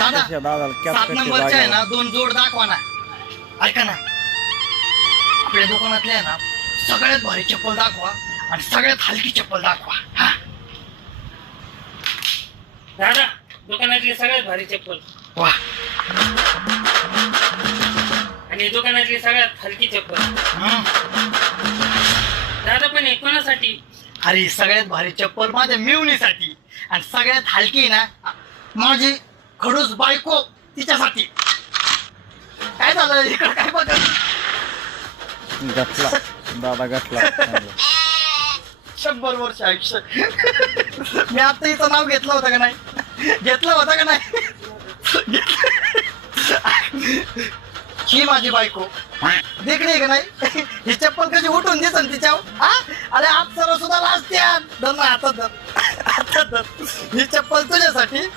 दादा कशा दादाला कॅप 7 कशा नंबरच्या आहे जागा ना 2 जोड दाखवा ना. ऐका ना, आपल्या दुकानातले आहे ना सगळ्यात भारी चप्पल दाखवा आणि सगळ्यात हलकी चप्पल दाखवा. हा दादा दुकानातली सगळ्यात भारी चप्पल वा. आणि दुकानातली सगळ्यात हलकी चप्पल. हम्म. दादा पण हे कोणासाठी? अरे सगळ्यात भारी चप्पल माझ्या मिळवणीसाठी आणि सगळ्यात हलकी ना माझी खडूस बायको तिच्यासाठी. काय झालं इकडे काय बघ. घातला दादा घातला 100 वर्ष आयुष्य. मी आता हिचं नाव घेतलं होतं का नाही? घेतलं होतं का नाही? ही माझी बायको देखणी का नाही? ही चप्पल कशी उठून दिसन तिच्यावर. हा अरे आप सर्व सुद्धा लाजत्या. धर ना हातात धर. हातात धर. ही चप्पल तुझ्यासाठी